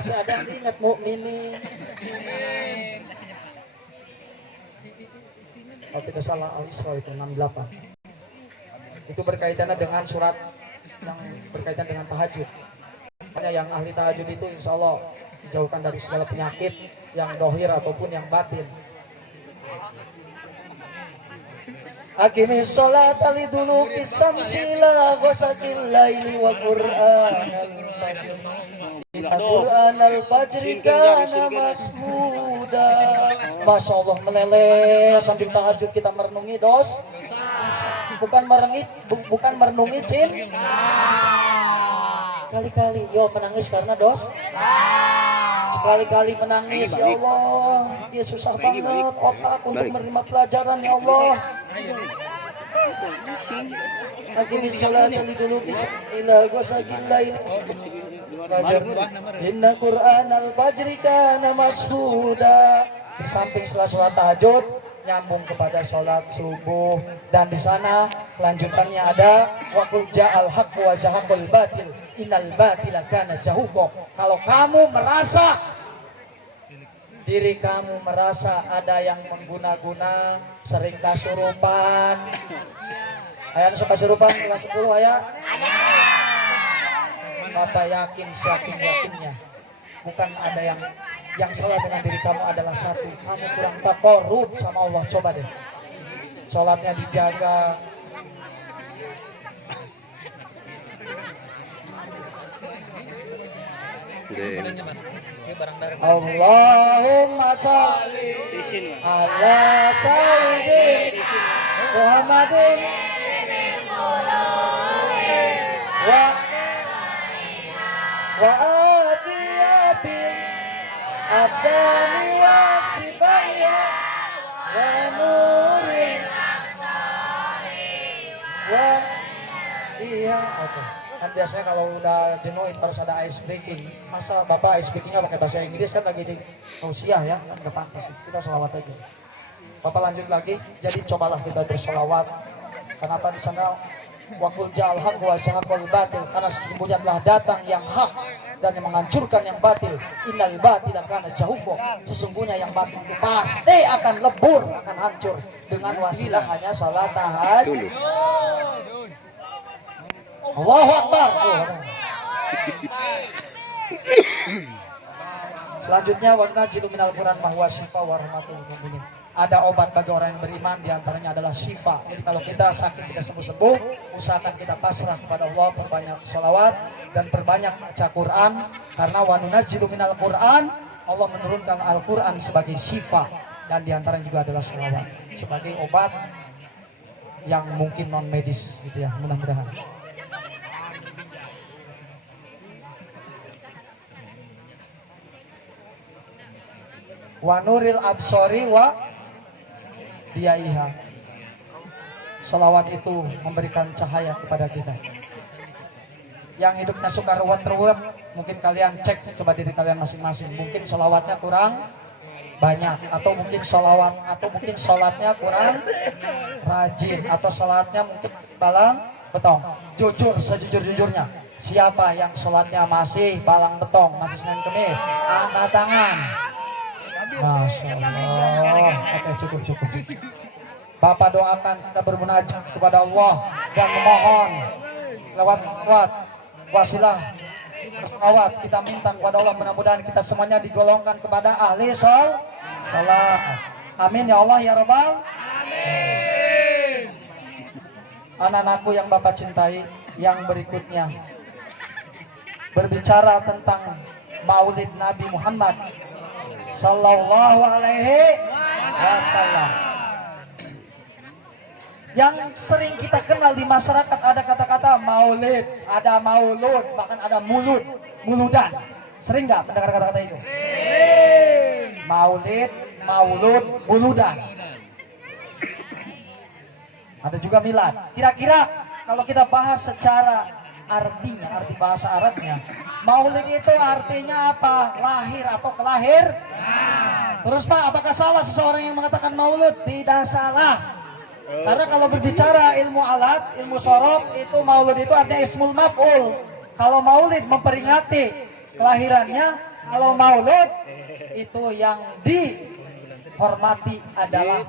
masih ada yang ingat mukminin. Kalau tidak salah Al-Isra itu 68. Itu berkaitannya dengan surat yang berkaitan dengan tahajud. Makanya yang ahli tahajud itu insya Allah dijauhkan dari segala penyakit yang dohir ataupun yang batin. Aqimis sholata liduluki syamsi ila ghasaqil laili wa qur'anal fajr. Inna qur'anal fajri kana mashuda. Masya Allah, meleleh sambil tahajud kita merenungi dos. Bukan merenungi cinta. Kali-kali yo menangis karena dos. Sekali-kali menangis, ya Allah, ya susah banget otak untuk menerima pelajaran, ya Allah. Aqimis sholata liduluki ila ghasaqil lail fajr. Inna qur'anal fajri kana mashhuda. Di samping setelah sholat tahajud nyambung kepada sholat subuh, dan di sana kelanjutannya ada waqul ja'al haqq wa zahaqal batil innal batila kana zahuqa. Kalau kamu merasa diri kamu merasa ada yang mengguna-guna, sering kasurupan. Ayah suka kasurupan kelas 10 ayah? Bapak yakin, yakinnya bukan ada yang salah dengan diri kamu adalah satu, kamu kurang takarrub sama Allah. Coba deh, sholatnya dijaga, Allahumma sholli ala sayyidina Muhammadin wa adiyabil abdani wa sibaya wa nuril wa iya. Oke. Kan biasanya kalau udah jenuh itu harus ada ice breaking. Masa Bapak ice breakingnya pakai bahasa Inggris, kan lagi di tausiah ya, kan nggak pantas. Kita sholawat aja. Bapak lanjut lagi. Jadi cobalah kita bersolawat. Kenapa di sana waqul ja'al haqq wa zahaqal batil, karena sesungguhnya telah datang yang hak dan yang menghancurkan yang batil. Innal batila kana zahuqa. Sesungguhnya yang batil itu pasti akan lebur, akan hancur dengan wasilah hanya salat tahajud. Allahu Akbar. Selanjutnya warna jilu minal Quran mahwa syifa wa rahmatul mu'minin. Ada obat bagi orang yang beriman, diantaranya adalah syifa. Jadi kalau kita sakit tidak sembuh-sembuh, usahakan kita pasrah kepada Allah, perbanyak sholawat dan perbanyak baca Quran, karena wa nunazzilu minal Quran, Allah menurunkan Al-Quran sebagai syifa, dan diantaranya juga adalah sholawat sebagai obat yang mungkin non medis gitu ya, mudah-mudahan. Wa nuril absori wa diyaiha. Selawat itu memberikan cahaya kepada kita. Yang hidupnya suka ruwet-ruwet, mungkin kalian cek coba diri kalian masing-masing. Mungkin selawatnya kurang banyak, atau mungkin sholatnya kurang rajin, atau sholatnya mungkin balang betong. Jujur, sejujur-jujurnya, siapa yang sholatnya masih balang betong, masih Senin Kemis, angkat tangan. Masya Allah. Oke, cukup. Bapak doakan, kita bermunajat kepada Allah dan memohon lewat wasilah selawat, kita minta kepada Allah, mudah-mudahan kita semuanya digolongkan kepada ahli sholat. Amin ya Allah ya Rabbal. Amin. Anak-anakku yang Bapak cintai, yang berikutnya berbicara tentang Maulid Nabi Muhammad Sallallahu Alaihi Wasallam. Yang sering kita kenal di masyarakat ada kata-kata maulid, ada maulud, bahkan ada muludan. Sering nggak mendengar kata-kata itu? Maulid, maulud, muludan. Ada juga milad. Kira-kira kalau kita bahas secara artinya, arti bahasa Arabnya, maulid itu artinya apa? Lahir atau kelahir? Terus Pak, apakah salah seseorang yang mengatakan maulud? Tidak salah. Karena kalau berbicara ilmu alat, ilmu sorof, itu maulud itu artinya ismul maf'ul. Kalau maulid memperingati kelahirannya. Kalau maulud itu yang dihormati adalah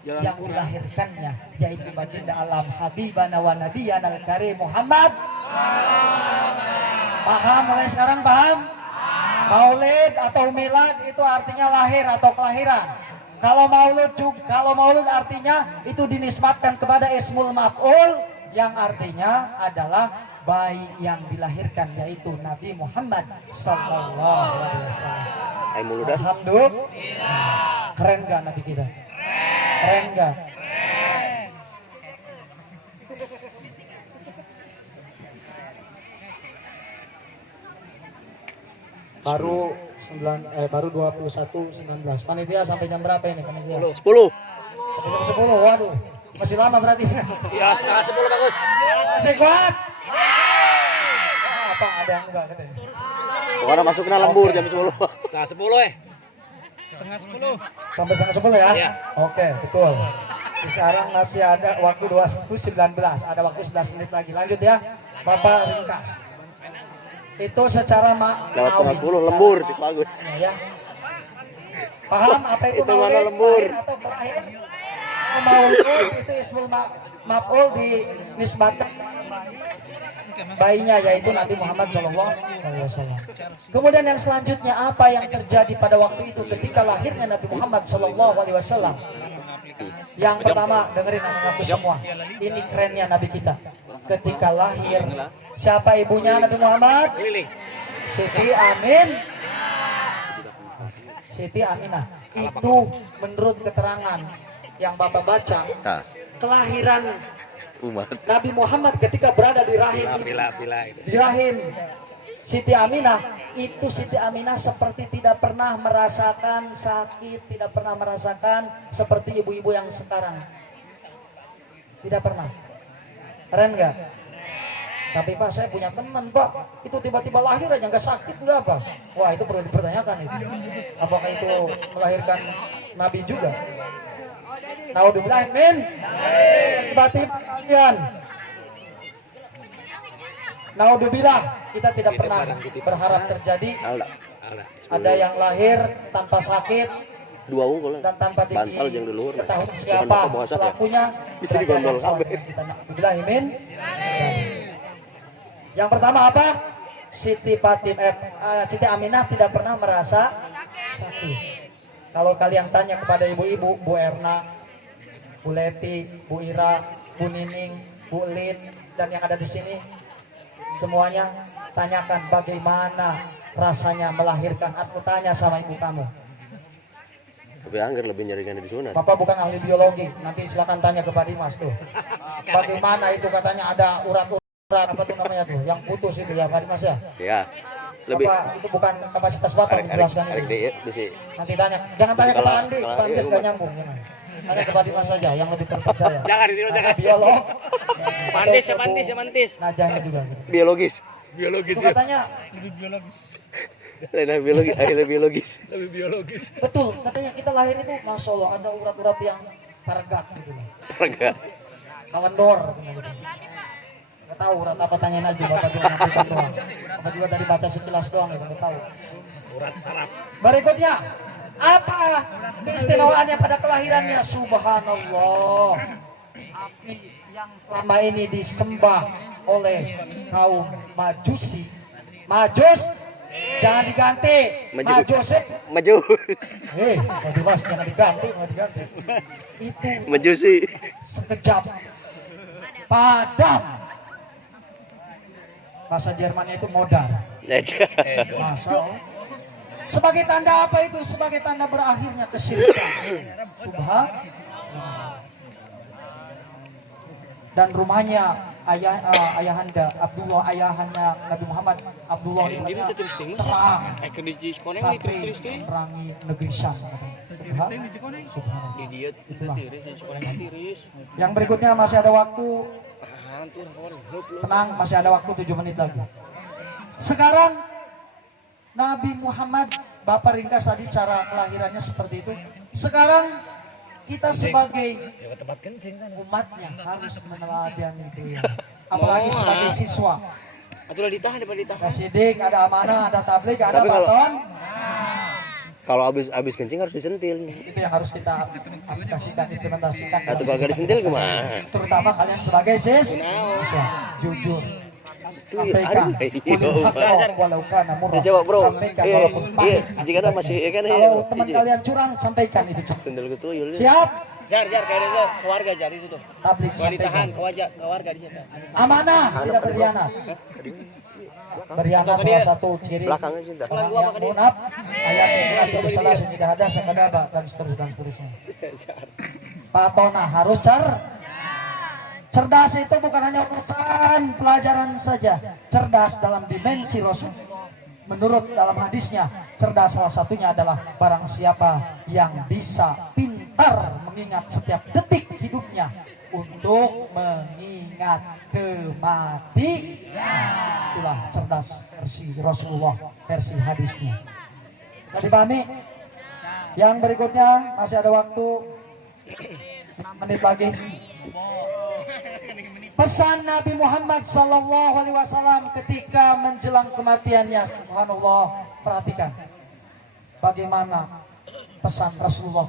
yang dilahirkannya, yaitu baginda alam habibana wa nabiyana al-karim Muhammad. Paham mulai sekarang, paham? Maulid atau milad itu artinya lahir atau kelahiran. Kalau maulud artinya itu dinisbatkan kepada ismul maf'ul yang artinya adalah bayi yang dilahirkan, yaitu Nabi Muhammad sallallahu alaihi wasallam. Alhamdulillah. Keren gak Nabi kita? Keren gak? Baru 21.19. Panitia sampai jam berapa ini panitia? 10. Sampai jam 10. Waduh, masih lama berarti. Ya, setengah 10 bagus. Masih kuat. Apa ada yang enggak katanya? Pokoknya masuk ke lembur jam 10. Setengah 10 Setengah 10. Sampai setengah 10 ya? Iya. Oke, betul. Sekarang masih ada waktu 21.19. Ada waktu 11 menit lagi. Lanjut ya. Bapak ringkas. Itu secara lewat setengah 10 lembur sih bagus. Ya. Paham apa itu Itu maulid? mana lembur? Lahir atau kelahir? Maulid itu ismul maf'ul dinisbatkan bayinya, yaitu Nabi Muhammad SAW. Kemudian yang selanjutnya, apa yang terjadi pada waktu itu ketika lahirnya Nabi Muhammad SAW? Yang pertama, dengerin anak-anakku semua, ini kerennya Nabi kita. Ketika lahir, siapa ibunya Nabi Muhammad? Siti Aminah. Itu menurut keterangan yang Bapak baca, kelahiran Nabi Muhammad ketika berada di rahim Siti Aminah, itu Siti Aminah seperti tidak pernah merasakan sakit, tidak pernah merasakan seperti ibu-ibu yang sekarang. Tidak pernah. Keren nggak? Tapi Pak, saya punya teman Pak, itu tiba-tiba lahir aja nggak sakit, nggak apa? Wah, itu perlu dipertanyakan itu. Apakah itu melahirkan Nabi juga? Naudzubillah min batin. Naudzubillah, kita tidak pernah berharap terjadi ada yang lahir tanpa sakit dan tanpa diketahui siapa pelakunya. Naudzubillah min. Yang pertama apa? Siti Aminah tidak pernah merasa sakit. Kalau kalian tanya kepada ibu-ibu, Bu Erna, Bu Leti, Bu Ira, Bu Nining, Bu Lin, dan yang ada di sini, semuanya tanyakan bagaimana rasanya melahirkan. Aku tanya sama ibu kamu. Tapi anggar lebih nyarikan di sunat. Bapak bukan ahli biologi, nanti silakan tanya ke Pak Dimas tuh. Bagaimana itu katanya ada urat-urat apa tuh namanya tuh, yang putus itu ya Pak Dimas ya? Iya. Lebih. Bapak, itu bukan kapasitas Bapak menjelaskan itu. Nanti tanya, jangan tanya ke Pak Andi, Pak Andi nggak nyambung. Tanya ke Pak Dimas saja yang lebih terpercaya. Jangan. Biolog. Mantis. Najanya juga. Biologis. Itu katanya lebih biologis. Lebih biologis. Betul, katanya kita lahir itu Masya Allah ada urat-urat yang paregat gitu. Paregat. Kalendor gitu. Nggak tahu urat apa, tanyain aja, Bapak cuma nyampaikan doang. Bapak juga dari baca sekilas doang gitu, nggak tahu. Urat saraf. Berikutnya, apa keistimewaannya pada kelahirannya? Subhanallah. Api yang selama ini disembah oleh kaum Majusi. Majus jangan diganti. Majus. Mas jangan diganti, Itu Majusi. Sekejap padam. Bahasa Jermannya itu modal. Masa sebagai tanda apa itu? Sebagai tanda berakhirnya kesyirikan. Subhanallah. Dan rumahnya ayahanda Abdullah, ayahanda Nabi Muhammad Abdullah ini terang sampai menerangi negeri Syam. Subhanallah. Itulah. Yang berikutnya masih ada waktu. Tenang, masih ada waktu 7 menit lagi. Sekarang Nabi Muhammad, Bapak ringkas tadi cara kelahirannya seperti itu. Sekarang kita sebagai umatnya harus meneladani itu ya. Apalagi sebagai siswa. Atulah ditahan daripada ditahan. Ada sidik, ada amanah, ada tablik, ada Tapi kalau- baton. Kalau habis kencing harus disentil. Itu yang harus kita aplikasikan, implementasikan. Atau dalam kalau nggak disentil kehidupan gimana? sehari-hari. Terutama kalian sebagai siswa, jujur. Sampaikan. Iya. Kulil haqqa walau kana murra. Ya, coba, bro. Sampaikan walaupun pahit. Jika ada masih kan Kalau teman kalian curang, sampaikan itu curang. sendal gitu yul. Siap? Jar kayak itu keluarga jar itu tuh. Tablik Kalau ditahan sampaikan. ke warga di sana. Amanah, tidak berkhianat. Berkhianat salah satu ciri Belakangnya sih dah. orang yang munaf. Ayat itu nanti disalah tidak ada sekadaba dan seterusnya. Patona harus cerdas itu bukan hanya urusan pelajaran saja. Cerdas dalam dimensi Rasul. Menurut dalam hadisnya, cerdas salah satunya adalah barang siapa yang bisa pintar mengingat setiap detik hidupnya untuk mengingat kematian. Itulah cerdas versi Rasulullah, versi hadisnya. Nah, dipahami? Yang berikutnya masih ada waktu 6 menit lagi. Pesan Nabi Muhammad Sallallahu Alaihi Wasallam ketika menjelang kematiannya, subhanallah, perhatikan bagaimana pesan Rasulullah.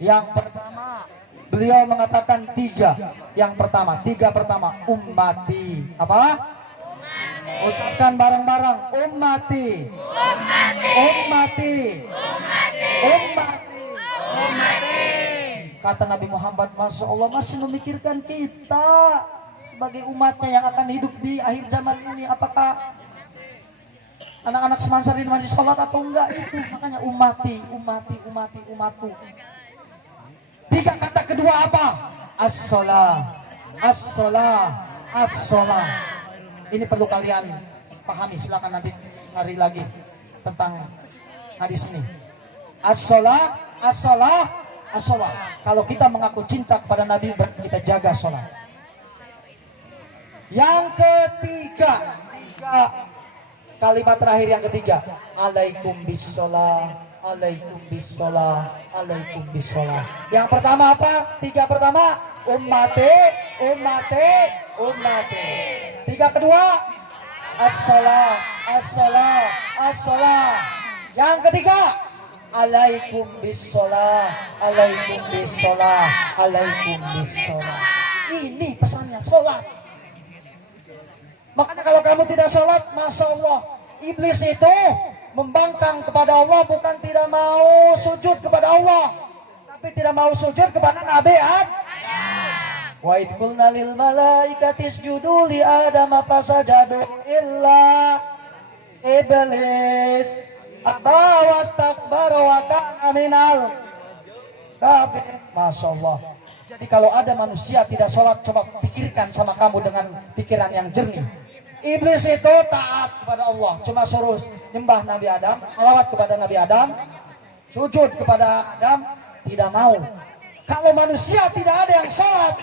Yang pertama, beliau mengatakan tiga. Yang pertama, ummati. Apa? Ucapkan bareng-bareng, ummati. Ummati. Ummati. Kata Nabi Muhammad, Masya Allah, masih memikirkan kita sebagai umatnya yang akan hidup di akhir zaman ini. Apakah anak-anak Semansar ini masih sholat atau enggak? Itu makanya ummati, umatku. Tiga kata kedua apa? As-sholah. Ini perlu kalian pahami. Silakan nanti hari lagi tentang hadis ini. As-sholah. Kalau kita mengaku cinta kepada Nabi, berarti kita jaga sholat. Yang ketiga, kalimat terakhir yang ketiga, alaikum bisholah. Yang pertama apa? Tiga pertama, ummati. Tiga kedua, as-sholah. Yang ketiga, alaikum bisholah. Ini pesannya, sholat. Makanya kalau kamu tidak sholat, Masya Allah, iblis itu membangkang kepada Allah, bukan tidak mau sujud kepada Allah, tapi tidak mau sujud kepada Nabi Adam. Wa idh qulna lil malaikati isjudu li Adam fasajadu illa iblis aba wastakbara wa kana minal kafirin. Masya Allah. Jadi kalau ada manusia tidak sholat, coba pikirkan sama kamu dengan pikiran yang jernih. Iblis itu taat kepada Allah, cuma suruh nyembah Nabi Adam, salawat kepada Nabi Adam, sujud kepada Adam, tidak mau. Kalau manusia tidak ada yang sholat,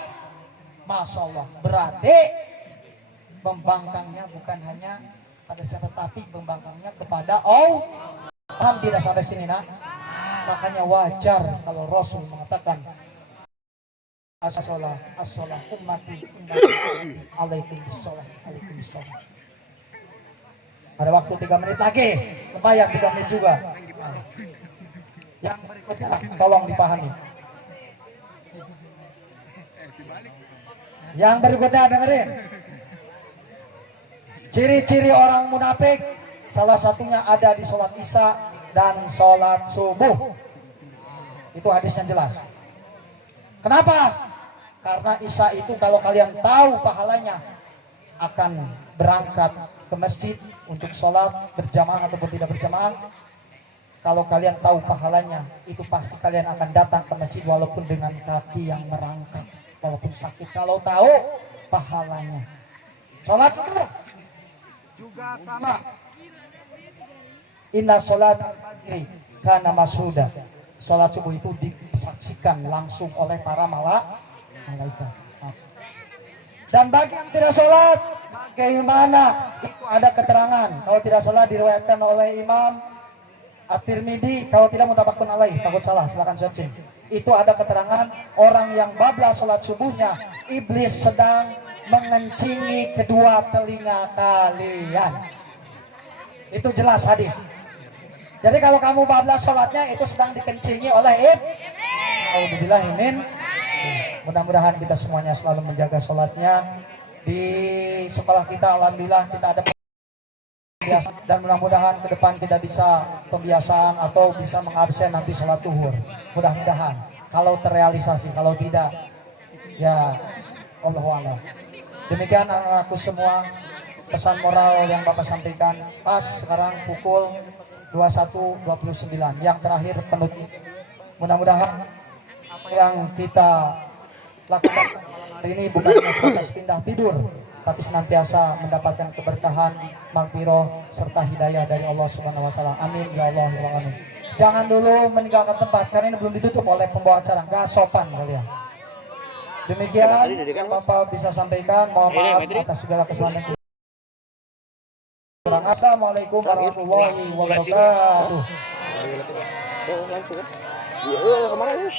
Masya Allah, berarti membangkangnya bukan hanya pada siapa, tapi membangkangnya kepada Allah. Paham tidak sampai sini, nak? Makanya wajar kalau Rasul mengatakan as-sholah ummati alaikum bisholah. Ada waktu 3 menit lagi, lumayan 3 menit juga. Yang berikutnya tolong dipahami. Yang berikutnya dengerin. Ciri-ciri orang munafik, salah satunya ada di sholat isya dan sholat subuh. Itu hadis yang jelas. Kenapa? Karena isya itu kalau kalian tahu pahalanya, akan berangkat ke masjid untuk sholat berjamaah ataupun tidak berjamaah. Kalau kalian tahu pahalanya, itu pasti kalian akan datang ke masjid walaupun dengan kaki yang merangkak, walaupun sakit. Kalau tahu pahalanya. Sholat subuh juga sama. Inna sholat al-fajri kana mashuda. Sholat subuh itu disaksikan langsung oleh para malaikat. Dan bagi yang tidak sholat, bagaimana? Itu ada keterangan. Kalau tidak salah diriwayatkan oleh Imam At-Tirmidzi, kalau tidak mutabakun alaih, takut salah, silakan searching. Itu ada keterangan orang yang bablas sholat subuhnya, iblis sedang mengencingi kedua telinga kalian. Itu jelas hadis. Jadi kalau kamu bablas sholatnya itu sedang dikencingi oleh Alhamdulillah, amin. Mudah-mudahan kita semuanya selalu menjaga sholatnya. Di sekolah kita alhamdulillah kita ada pembiasaan, dan mudah-mudahan ke depan kita bisa pembiasaan atau bisa mengabsen nanti sholat zuhur. Mudah-mudahan kalau terrealisasi, kalau tidak ya Allahu a'lam. Demikian anak-anakku semua, pesan moral yang Bapak sampaikan. Pas sekarang pukul 21.29 yang terakhir penutup. Mudah-mudahan yang kita lakukan hari ini bukan sebatas pindah tidur, tapi senantiasa mendapatkan keberkahan, magfirah serta hidayah dari Allah Subhanahu wa taala. Amin ya Allah ya amin. Jangan dulu meninggalkan tempat karena ini belum ditutup oleh pembawa acara. Enggak sopan kalian. Demikian Bapak bisa sampaikan. Mohon maaf atas segala kesalahan yang kurang. Assalamualaikum warahmatullahi wabarakatuh. Langsung. Iya, kemana?